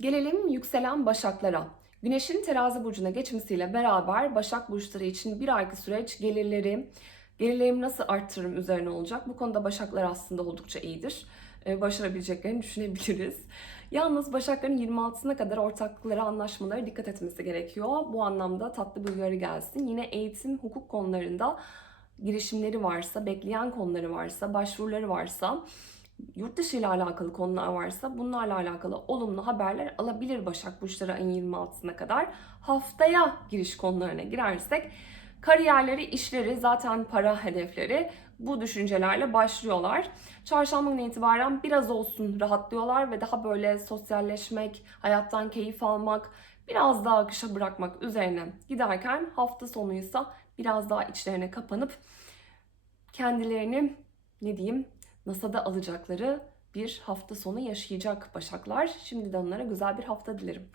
Gelelim yükselen başaklara. Güneşin terazi burcuna geçmesiyle beraber başak burçları için bir aylık süreç gelirleri, gelirlerimi nasıl arttırırım üzerine olacak. Bu konuda başaklar aslında oldukça iyidir. Ee, Başarabileceklerini düşünebiliriz. Yalnız başakların 26'sına kadar ortaklıklara, anlaşmalara dikkat etmesi gerekiyor. Bu anlamda tatlı bir uyarı gelsin. Yine eğitim, hukuk konularında girişimleri varsa, bekleyen konuları varsa, başvuruları varsa yurt dışı ile alakalı konular varsa bunlarla alakalı olumlu haberler alabilir Başak Burçları ayın 26'sına kadar. Haftaya giriş konularına girersek kariyerleri, işleri, zaten para hedefleri bu düşüncelerle başlıyorlar. Çarşamba günü itibaren biraz olsun rahatlıyorlar ve daha böyle sosyalleşmek, hayattan keyif almak, biraz daha akışa bırakmak üzerine giderken hafta sonuysa biraz daha içlerine kapanıp kendilerini ne diyeyim NASA'da alacakları bir hafta sonu yaşayacak Başaklar. Şimdiden onlara güzel bir hafta dilerim.